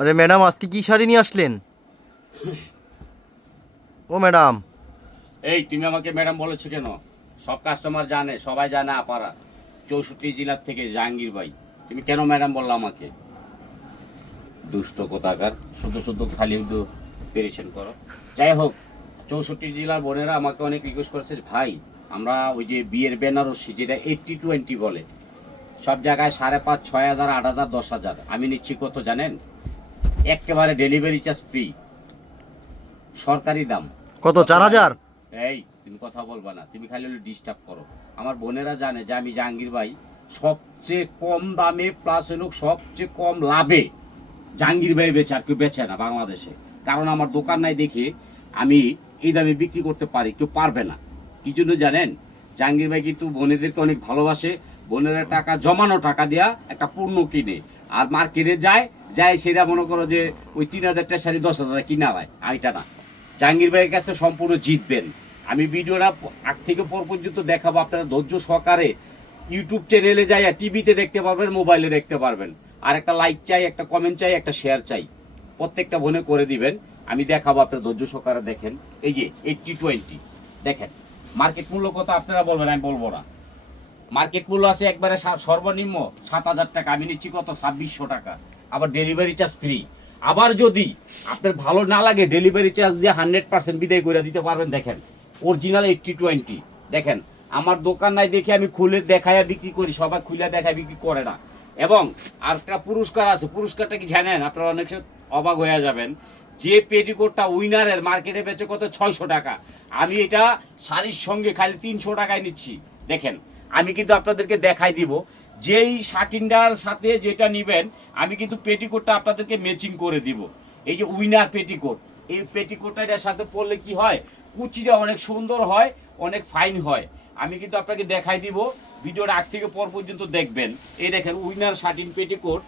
আরে ম্যাডাম, আজকে কি শাড়ি নিয়ে আসলেন? ও ম্যাডাম। এই, তুমি আমাকে ম্যাডাম বলেছ কেন? সব কাস্টমার জানে, সবাই জানে আপারা। চৌষট্টি জেলার থেকে জাহাঙ্গীর ভাই। তুমি কেন ম্যাডাম বলল আমাকে? দুষ্ট কোথাকার। শুধু শুধু খালি শুধু পেরেশন করো। যাই হোক, চৌষট্টি জেলার বোনেরা আমাকে অনেক রিকোয়েস্ট করেছে, ভাই, আমরা ওই যে বিয়ের বেনারসি, যেটা এইটটি টোয়েন্টি বলে, সব জায়গায় সাড়ে পাঁচ, ছয় হাজার, আট হাজার, দশ হাজার। আমি নিচ্ছি কত জানেন? একেবারে ডেলিভারি চার্জ ফ্রি সরকারি দাম। কত চার হাজার? এই তুমি কথা বলবা না তুমি খালি হলো ডিস্টার্ব করো। আমার বোনেরা জানে যে আমি জাহাঙ্গীর ভাই সবচেয়ে কম দামে প্লাস হলো সবচেয়ে কম লাভে জাহাঙ্গীর ভাই বেচে আর কেউ বেচে না বাংলাদেশে। কারণ আমার দোকান নাই দেখে আমি এই দামে বিক্রি করতে পারি কেউ পারবে না। কি জন্য জানেন? জাহাঙ্গীর ভাই কিন্তু বোনেদেরকে অনেক ভালোবাসে বোনেরা টাকা জমানো টাকা দেয়া একটা পণ্য কিনে আর মার্কেটে যায় যায় সেটা মনে করো যে ওই তিন হাজার টাকা শাড়ি দশ হাজার কিনা হয় আইটা না। জাহাঙ্গীর ভাইয়ের কাছে সম্পূর্ণ জিতবেন। আমি ভিডিওটা আগ থেকে পর পর্যন্ত দেখাবো, আপনারা ধৈর্য সহকারে ইউটিউব চ্যানেলে যাই টিভিতে দেখতে পারবেন, মোবাইলে দেখতে পারবেন। আর একটা লাইক চাই, একটা কমেন্ট চাই, একটা শেয়ার চাই। প্রত্যেকটা বনে করে দিবেন। আমি দেখাবো, আপনার ধৈর্য সহকারে দেখেন। এই যে এইটটি টোয়েন্টি দেখেন মার্কেট মূল্য কত আপনারা বলবেন, আমি বলব না। মার্কেট মূল্য আছে একবারে সর্বনিম্ন সাত হাজার টাকা। আমি নিচ্ছি কত? ছাব্বিশশো টাকা। আবার ডেলিভারি চার্জ ফ্রি আবার যদি আপনার ভালো না লাগে ডেলিভারি চার্জ দিয়ে হান্ড্রেড পার্সেন্ট বিদায় করে দিতে পারবেন, দেখেন। অরিজিনাল এইটটি টোয়েন্টি দেখেন, আমার দোকান নাই দেখে আমি খুলে দেখায় বিক্রি করি, সবাই খুলে দেখায় বিক্রি করে না। এবং আর একটা পুরস্কার আছে, পুরস্কারটা কি জানেন? আপনারা অনেক অবাক হয়ে যাবেন। যে পেটিকোটটা উইনারের মার্কেটে বেচে কত? ছয়শো টাকা। আমি এটা শাড়ির সঙ্গে খালি তিনশো টাকায় নিচ্ছি। দেখেন, আমি কিন্তু আপনাদেরকে দেখাই দিব। যেই শার্টিনটার সাথে যেটা নিবেন, আমি কিন্তু পেটিকোটটা আপনাদেরকে ম্যাচিং করে দিব। এই যে উইনার পেটিকোট, এই পেটিকোটটা সাথে পরলে কি হয়? কুচিটা অনেক সুন্দর হয়, অনেক ফাইন হয়। আমি কিন্তু আপনাকে দেখাই দিব, ভিডিওর আগ থেকে পর পর্যন্ত দেখবেন। এই দেখেন উইনার শার্টিন পেটিকোট,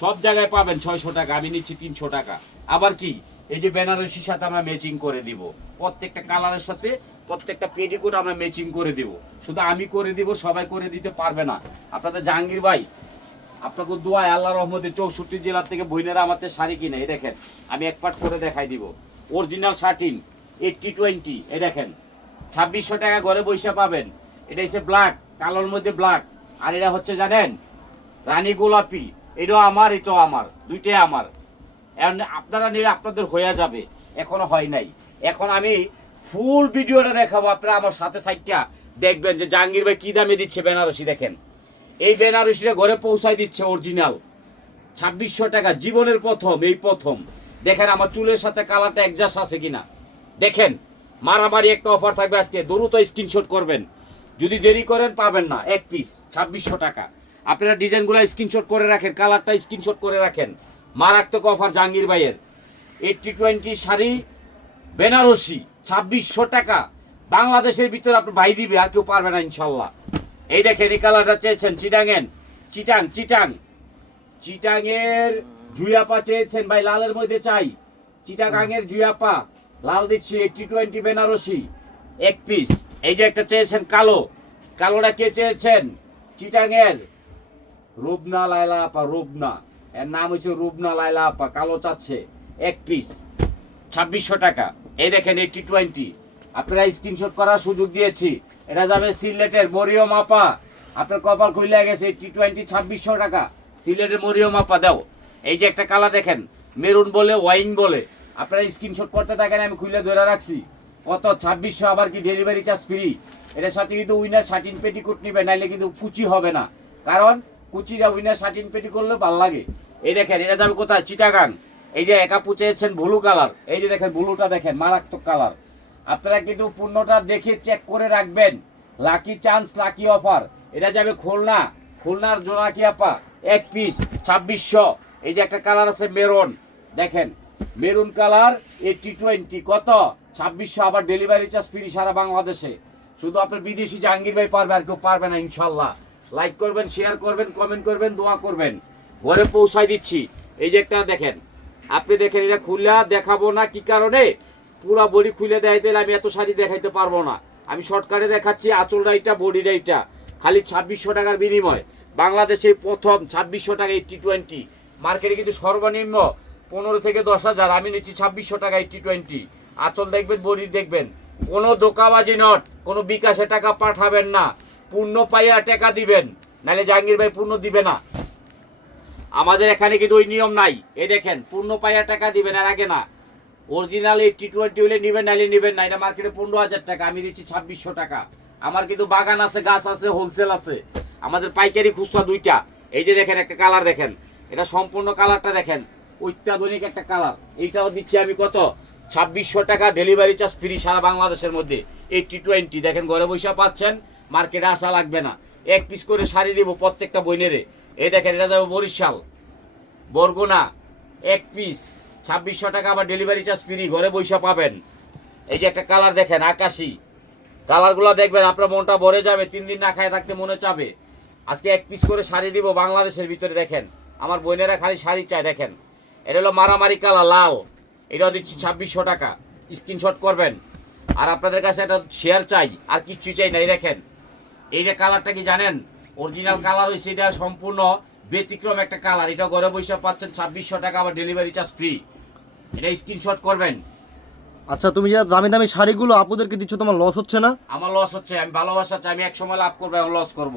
সব জায়গায় পাবেন ছয়শো টাকা, আমি নিচ্ছি তিনশো টাকা। আবার কি, এই যে বেনারসির সাথে আমরা ম্যাচিং করে দিব। প্রত্যেকটা কালারের সাথে প্রত্যেকটা পেটিকোট আমরা ম্যাচিং করে দিব। শুধু আমি করে দিব, সবাই করে দিতে পারবে না। আপনাদের জাহাঙ্গীর ভাই, আপনাকে দোয়ায় আল্লাহ রহমতে চৌষট্টি জেলার থেকে বইনেরা আমাদের শাড়ি কিনে, এই দেখেন, আমি এক পাট করে দেখাই দিব। অরিজিনাল শার্টিন এইটটি টোয়েন্টি এই দেখেন, ছাব্বিশশো টাকা ঘরে বৈশা পাবেন। এটা হচ্ছে ব্ল্যাক কালোর মধ্যে ব্ল্যাক আর এটা হচ্ছে জানেন, রানী গোলাপি। এটাও আমার এটাও আমার, দুইটাই আমার। আপনারা নিলে আপনাদের হয়ে যাবে। এখনও হয় নাই। এখন আমি ফুল ভিডিওটা দেখাবো, আপনারা আমার সাথে থাকিয়া দেখবেন যে জাহাঙ্গীর ভাই কি দামে দিচ্ছে বেনারসি দেখেন। এই বেনারসিটা ঘরে পৌঁছায় দিচ্ছে অরিজিনাল ছাব্বিশশো টাকা, জীবনের প্রথম, এই প্রথম। দেখেন আমার চুলের সাথে কালারটা অ্যাডজাস্ট আছে কিনা। দেখেন, মারামারি একটা অফার থাকবে আজকে, দ্রুত স্ক্রিনশট করবেন। যদি দেরি করেন, পাবেন না, এক পিস ছাব্বিশশো টাকা। আপনারা ডিজাইনগুলো স্ক্রিনশট করে রাখেন, কালারটা স্ক্রিনশট করে রাখেন। মারাত্মক অফার জাহাঙ্গীর ভাইয়ের। Eighty twenty sari, Benarasi. ছাব্বিশশো টাকা। বাংলাদেশের ভিতরে আপনি ভাই দিবে, আর কেউ পারবে না ইনশাল্লাহ। এই দেখেন, এই কালারটা চেয়েছেন চিটাঙেন চিটাং চিটাং। চিটাঙের জুয়াপা চেয়েছেন। ভাই, লালের মধ্যে চাই। চিটাগাঙের জুয়াপা লাল দিচ্ছি, এইটটি টোয়েন্টি বেনারসি। এক পিস। এই যে একটা চেয়েছেন কালো। কালোটা কে চেয়েছেন? চিটাঙের রুবনা লাইলা আপা রুবনা। এর নাম হয়েছে রুবনা লাইলা আপা কালো চাচ্ছে। এক পিস। ছাব্বিশশো টাকা। এই দেখেন এইটটি টোয়েন্টি আপনারা স্ক্রিনশট করার সুযোগ দিয়েছি। এটা যাবে সিলেটের মরিয়ম আপা আপনার কপাল খুলে গেছে এইটটি টোয়েন্টি ছাব্বিশশো টাকা। সিলেটের মরিয়ম আপা দাও। এই যে একটা কালার দেখেন, মেরুন বলে, ওয়াইন বলে। আপনারা স্ক্রিনশট করতে থাকেন, আমি খুলে ধরে রাখছি। কত? ছাব্বিশশো আবার কি ডেলিভারি চার্জ ফ্রি এটার সাথে কিন্তু উইনার শার্টিন পেটিকোট নেবে, নাইলে কিন্তু কুচি হবে না। কারণ কুচিটা উইনার শার্টিন পেটি করলে ভালো লাগে। এই দেখেন, এটা যাবে কোথায়? চিটাগাং। এই যে একা পুচেছেন ব্লু কালার, এই যে দেখেন ব্লুটা দেখেন, মারাত্মক কালার। আপনারা কিন্তু পূর্ণটা দেখে চেক করে রাখবেন। লাকি চান্স লাকি অফার এটা যাবে খুলনা, খুলনার জোনাকি আপা, এক পিস ছাব্বিশশো। এই যে একটা কালার আছে মেরুন। দেখেন, মেরুন কালার এইটি টোয়েন্টি কত? ছাব্বিশশো আবার ডেলিভারি চার্জ ফ্রি সারা বাংলাদেশে। শুধু আপনার বিদেশি জাহাঙ্গীর ভাই পারবে আর কেউ পারবে না, ইনশাল্লাহ। লাইক করবেন শেয়ার করবেন কমেন্ট করবেন, দোয়া করবেন। ঘরে পৌঁছাই দিচ্ছি। এই যে একটা দেখেন আপনি দেখেন, এটা খুলে দেখাবো না, কি কারণে? পুরা বডি খুলে দেখাইতে হলে আমি এত শাড়ি দেখাইতে পারব না। আমি শর্টকাটে দেখাচ্ছি আঁচলটা এটা বডিটা এটা খালি ছাব্বিশশো টাকার বিনিময়। বাংলাদেশে প্রথম ছাব্বিশশো টাকা এইটটি টোয়েন্টি মার্কেটে কিন্তু সর্বনিম্ন পনেরো থেকে দশ হাজার। আমি নিচ্ছি ছাব্বিশশো টাকা এইটি টোয়েন্টি আচল দেখবেন, বডি দেখবেন। কোনো দোকাবাজি নট, কোনো বিকাশে টাকা পাঠাবেন না। পূর্ণ পাইয়া টাকা দিবেন। নাহলে জাহাঙ্গীর ভাই পূর্ণ দিবে না। আমাদের এখানে কিন্তু ওই নিয়ম নাই। এই দেখেন, পূর্ণ পাইয়া টাকা দিবেন আর আগে না। অরিজিনাল এই টি টোয়েন্টি হলে নিবেন নাহলে নিবেন না, এটা মার্কেটে পনেরো হাজার টাকা, আমি দিচ্ছি ছাব্বিশশো টাকা। আমার কিন্তু বাগান আছে, গাছ আছে হোলসেল আছে। আমাদের পাইকারি খুচরা দুইটা। এই যে দেখেন, একটা কালার দেখেন। এটা সম্পূর্ণ কালারটা দেখেন। অত্যাধুনিক একটা কালার এইটাও দিচ্ছি আমি কত? ছাব্বিশশো টাকা ডেলিভারি চার্জ ফ্রি সারা বাংলাদেশের মধ্যে। এই টি টোয়েন্টি দেখেন, ঘরে বসে পাচ্ছেন মার্কেটে আসা লাগবে না। এক পিস করে শাড়ি দিব প্রত্যেকটা বইনেরে। এই দেখেন, এটা যাবে বরিশাল। বরগুনা, এক পিস ছাব্বিশশো টাকা আবার ডেলিভারি চার্জ ফ্রি ঘরে বৈশা পাবেন। এই যে একটা কালার দেখেন, আকাশি। কালারগুলো দেখবেন, আপনার মনটা ভরে যাবে, তিন দিন না খায় থাকতে মনে চাবে। আজকে এক পিস করে শাড়ি দিব বাংলাদেশের ভিতরে, দেখেন। আমার বোনেরা খালি শাড়ি চায়, দেখেন। এটা হলো মারামারি কালার লাল। এটাও দিচ্ছি ছাব্বিশশো টাকা। স্ক্রিনশট করবেন। আর আপনাদের কাছে একটা শেয়ার চাই, আর কিচ্ছু চাই নাই দেখেন। এই যে কালারটা কি জানেন? অরিজিনাল কালার হয়েছে এটা সম্পূর্ণ ব্যতিক্রম একটা কালার এটা ঘরে বসে পাচ্ছেন ছাব্বিশশো টাকা আবার ডেলিভারি চার্জ ফ্রি এটা স্ক্রিনশট করবেন। আচ্ছা তুমি যে দামি দামি শাড়িগুলো আপুদেরকে দিচ্ছ তোমার লস হচ্ছে না? আমার লস হচ্ছে আমি ভালোবাসা চাই আমি এক সময় লাভ করব এখন লস করব।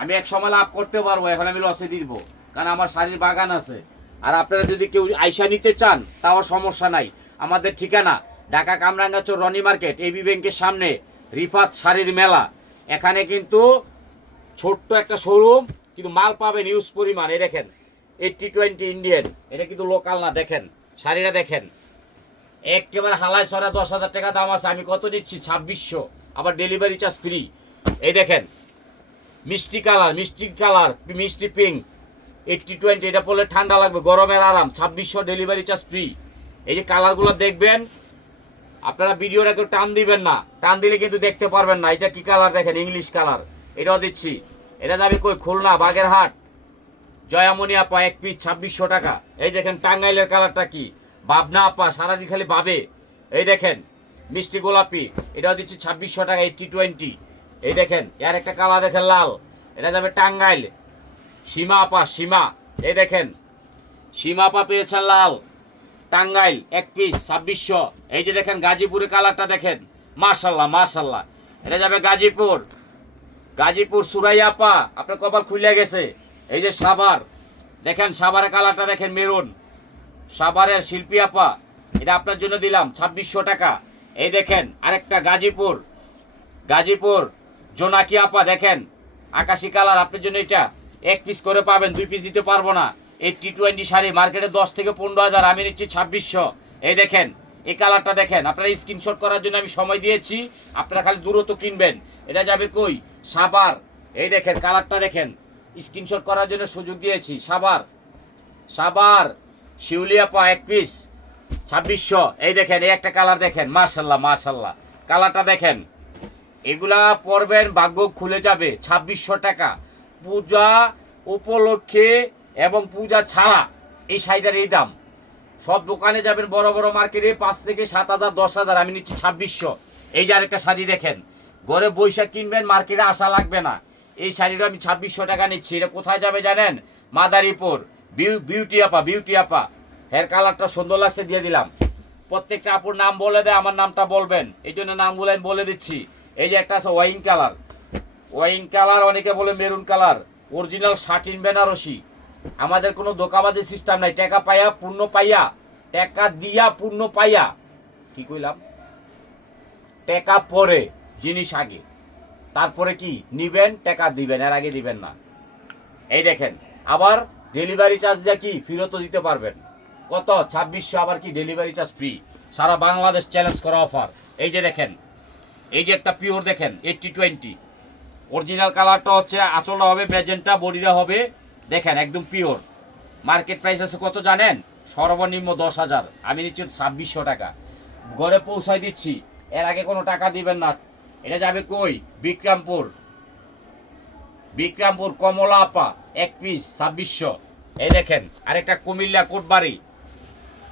আমি এক সময় লাভ করতে পারব এখন আমি লসে দিব। কারণ আমার শাড়ির বাগান আছে। আর আপনারা যদি কেউ আইসা নিতে চান তাও সমস্যা নাই। আমাদের ঠিকানা ঢাকা কামরাঙ্গাচোর রনি মার্কেট এবি ব্যাংকের সামনে রিফাত শাড়ির মেলা। এখানে কিন্তু ছোট্ট একটা শোরুম কিন্তু মাল পাবেন ইউজ পরিমাণ, এই দেখেন। এইটটি টোয়েন্টি ইন্ডিয়ান এটা কিন্তু লোকাল না, দেখেন, শাড়িটা দেখেন। একেবারে হালাই সরা দশ হাজার টাকা দাম আছে, আমি কত দিচ্ছি? ছাব্বিশশো, আবার ডেলিভারি চার্জ ফ্রি এই দেখেন, মিষ্টি কালার মিষ্টি কালার, মিষ্টি পিঙ্ক এইটটি টোয়েন্টি এটা পড়লে ঠান্ডা লাগবে, গরমের আরাম, ছাব্বিশশো ডেলিভারি চার্জ ফ্রি এই যে কালারগুলো দেখবেন, আপনারা ভিডিওটা কেউ টান দিবেন না, টান দিলে কিন্তু দেখতে পারবেন না, এটা কি কালার দেখেন ইংলিশ কালার। এটাও দিচ্ছি। এটা যাবে কই খুলনা, বাগেরহাট। জয়ামণি আপা এক পিস ছাব্বিশশো টাকা। এই দেখেন টাঙ্গাইলের কালারটা কি? বাবনা আপা, সারাদিন খালি বাবে এই দেখেন, মিষ্টি গোলাপি, এটাও দিচ্ছি ছাব্বিশশো টাকা এইটটি টোয়েন্টি এই দেখেন, এর একটা কালার দেখেন লাল। এটা যাবে টাঙ্গাইল। সীমা আপা, সীমা। এই দেখেন, সীমা আপা পেয়েছেন লাল। টাঙ্গাইল, এক পিস ছাব্বিশশো। এই যে দেখেন, গাজীপুরের কালারটা দেখেন। মাশাল্লাহ মাশাল্লাহ। এটা যাবে গাজীপুর। গাজীপুর সুরাইয়া আপা, আপনার কপাল খুলে গেছে। এই যে সাভার, দেখেন সাভারের কালারটা, দেখেন মেরুন। সাভারের শিল্পী আপা, এটা আপনার জন্য দিলাম, ছাব্বিশশো টাকা। এই দেখেন, আরেকটা গাজীপুর। গাজীপুর, জোনাকি আপা, দেখেন, আকাশি কালার, আপনার জন্য এটা। এক পিস করে পাবেন, দুই পিস দিতে পারব না। এই টি টোয়েন্টি শাড়ি মার্কেটে দশ থেকে পনেরো হাজার, আমি নিচ্ছি ছাব্বিশশো। এই দেখেন এই কালারটা দেখেন, আপনারা স্ক্রিনশট করার জন্য আমি সময় দিয়েছি, আপনারা খালি দূরত্ব কিনবেন। এটা যাবে কই? সাবার এই দেখেন, কালারটা দেখেন স্ক্রিনশট করার জন্য সুযোগ দিয়েছি সাবার সাবার শিউলিয়াপা এক পিস ছাব্বিশশো। এই দেখেন, এই একটা কালার দেখেন, মাশাল্লাহ মাশাল্লাহ। কালারটা দেখেন, এগুলা পরবেন, ভাগ্য খুলে যাবে, ছাব্বিশশো টাকা। পূজা উপলক্ষে এবং পূজা ছাড়া, এই শাড়িটার এই দাম। সব দোকানে যাবেন বড় বড় মার্কেটে পাঁচ থেকে সাত হাজার, দশ হাজার, আমি নিচ্ছি ছাব্বিশশো। এই যে আরেকটা শাড়ি দেখেন, ঘরে বৈশাখ কিনবেন, মার্কেটে আসা লাগবে না। এই শাড়িটা আমি ছাব্বিশশো টাকা নিচ্ছি। এটা কোথায় যাবে জানেন? মাদারীপুর। বিউ বিউটি আপা বিউটি আপা। হেয়ার কালারটা সুন্দর লাগছে, দিয়ে দিলাম। প্রত্যেকটা আপুর নাম বলে দেয়, আমার নামটা বলবেন। এই জন্য নামগুলো আমি বলে দিচ্ছি। এই যে একটা আছে, ওয়াইন কালার। ওয়াইন কালার, অনেকে বলে maroon colour. Original satin Benarasi আমাদের কোনো দোকাবাজি সিস্টেম নাই। টাকা পাইয়া, পূর্ণ পাইয়া, টাকা দিয়া, পূর্ণ পাইয়া। কি কইলাম? টাকা পরে, জিনিস আগে। তারপরে কি? নিবেন, টাকা দিবেন, এর আগে দিবেন না। এই দেখেন, আবার ডেলিভারি চার্জ যা কি? ফেরতও দিতে পারবেন। কত? ছাব্বিশশো আবার কি ডেলিভারি চার্জ ফ্রি সারা বাংলাদেশ চ্যালেঞ্জ করা অফার এই যে দেখেন, এই যে একটা পিওর দেখেন এইটটি টোয়েন্টি অরিজিনাল কালারটা হচ্ছে আঁচলটা হবে ব্যাজেন্টটা বডিটা হবে দেখেন, একদম পিওর মার্কেট প্রাইস আছে কত জানেন? সর্বনিম্ন দশ হাজার। আমি নিচ্ছি ছাব্বিশশো টাকা। ঘরে পৌঁছায় দিচ্ছি। এর আগে কোনো টাকা দিবেন না। এটা যাবে কই? বিক্রামপুর। বিক্রামপুর কমলা আপা, এক পিস ছাব্বিশশো। এই দেখেন, আরেকটা কুমিল্লা কোটবাড়ি।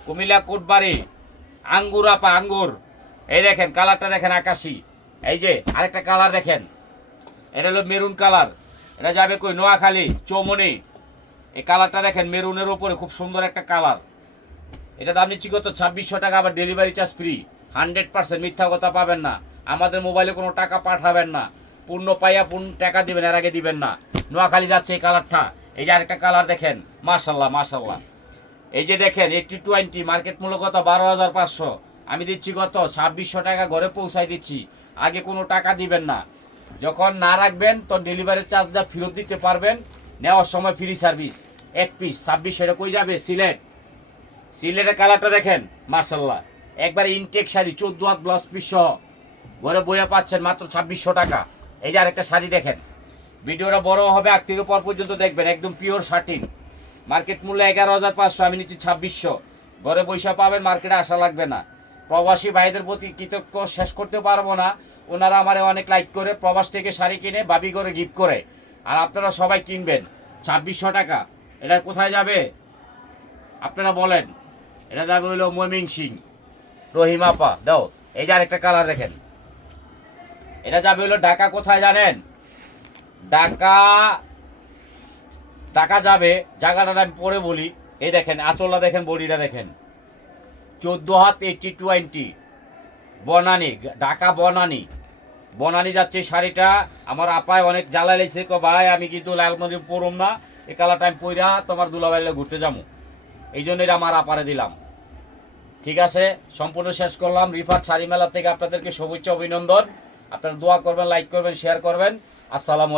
কুমিল্লা কোটবাড়ি। আঙ্গুর আপা, আঙ্গুর। এই দেখেন কালারটা দেখেন আকাশি। এই যে, আরেকটা কালার দেখেন। এটা হলো মেরুন কালার এটা যাবে কই? নোয়াখালী চৌমনি এই কালারটা দেখেন, মেরুনের উপরে খুব সুন্দর একটা কালার। এটা দাম নিচ্ছি কত? ছাব্বিশশো টাকা, আবার delivery charge free hundred percent মিথ্যা কথা পাবেন না। আমাদের মোবাইলে কোনো টাকা পাঠাবেন না। পূর্ণ পাইয়া পূর্ণ টাকা দিবেন, এর আগে দিবেন না। নোয়াখালী যাচ্ছে এই কালারটা। এই যে আরেকটা কালার দেখেন মাশাল্লাহ মাশাল্লাহ এই যে দেখেন এইটটি টোয়েন্টি মার্কেট মূল্য কত? বারো হাজার পাঁচশো। আমি দিচ্ছি কত? ছাব্বিশশো টাকা ঘরে পৌঁছাই দিচ্ছি। আগে কোনো টাকা দিবেন না। যখন না রাখবেন, তো ডেলিভারি চার্জটা ফেরত দিতে পারবেন, নেওয়ার সময় ফ্রি সার্ভিস এক পিস ছাব্বিশ, এটা কই যাবে? সিলেট। সিলেটের কালারটা দেখেন মার্শাল্লাহ একবার ইনটেক শাড়ি, চোদ্দ হাত ব্লাউজ পিস সহ। ঘরে বইয়া পাচ্ছেন মাত্র ছাব্বিশশো টাকা। এই যে আরেকটা শাড়ি দেখেন। ভিডিওটা বড় হবে, আগ থেকে পর পর্যন্ত দেখবেন, একদম পিওর শার্টিন মার্কেট মূল্য এগারো হাজার পাঁচশো, আমি নিচ্ছি ছাব্বিশশো। ঘরে পয়সা পাবেন মার্কেটে আসা লাগবে না। প্রবাসী ভাইদের প্রতি কৃতজ্ঞ শেষ করতে পারব না। ওনারা আমারে অনেক লাইক করে, প্রবাস থেকে শাড়ি কিনে বাবি করে গিফট করে। আর আপনারা সবাই কিনবেন। ছাব্বিশশো টাকা। এটা কোথায় যাবে? আপনারা বলেন। এটা যাবে হইল ময়মিং সিং রহিমাপা দাও। এই যে আরেকটা কালার দেখেন। এটা যাবে হইল ঢাকা কোথায় জানেন? ঢাকা ঢাকা যাবে। জায়গাটা আমি পরে বলি। এই দেখেন, আঁচলটা দেখেন, বডিটা দেখেন। চোদ্দ হাত এইটি টোয়েন্টি বনানি, ঢাকা বনানি। বনানি যাচ্ছে শাড়িটা। আমার আপায় অনেক জ্বালা লেগেছে, কো ভাই, আমি কিন্তু লালমন্দি পরম না। এ কালারটা টাইম পইরা তোমার দুলাবাইলে ঘুরতে যাব এই জন্য এটা আমার আপারে দিলাম। ঠিক আছে? সম্পূর্ণ শেষ করলাম। রিফাত শাড়ি মেলা থেকে আপনাদেরকে শুভেচ্ছা, অভিনন্দন। আপনারা দোয়া করবেন লাইক করবেন শেয়ার করবেন। আসসালামু